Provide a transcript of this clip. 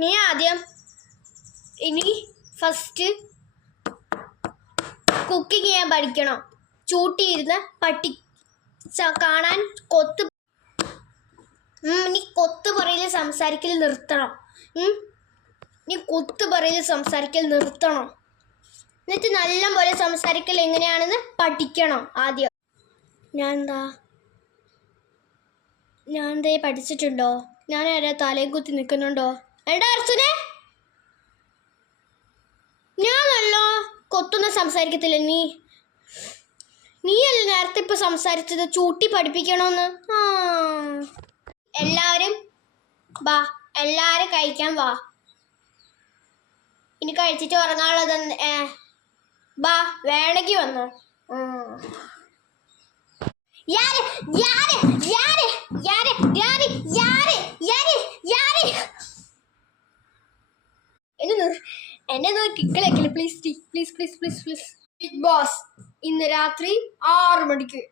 നീ ആദ്യം ഇനി ഫസ്റ്റ് കുക്കിംഗ് ചെയ്യാൻ പഠിക്കണം. ചൂട്ടിയിരുന്ന് കാണാൻ കൊത്ത് നീ കൊത്ത് പറയൽ സംസാരിക്കൽ നിർത്തണം. നീ കൊത്ത് പറയൽ സംസാരിക്കൽ നിർത്തണം. എന്നിട്ട് നല്ല പോലെ സംസാരിക്കൽ എങ്ങനെയാണെന്ന് പഠിക്കണം ആദ്യം. ഞാൻ എന്തേ പഠിച്ചിട്ടുണ്ടോ? ഞാൻ ആരാ തലയും കുത്തി നിൽക്കുന്നുണ്ടോ? എടാ അർച്ചനെ, ഞാൻ നല്ല കൊത്തൊന്നും സംസാരിക്കത്തില്ല. നീയല്ലേ നേരത്തെ ഇപ്പൊ സംസാരിച്ചത് ചൂട്ടി പഠിപ്പിക്കണമെന്ന്. എല്ലാവരും കഴിക്കാൻ വാ. ഇനി കഴിച്ചിട്ട് ഉറങ്ങാനുള്ളത് വേണമെങ്കിൽ വന്നോ. എന്നെ നോക്കി കളിയാക്കില്ല please please please please please. Big boss ഇന്ന് രാത്രി 6 മണിക്ക്.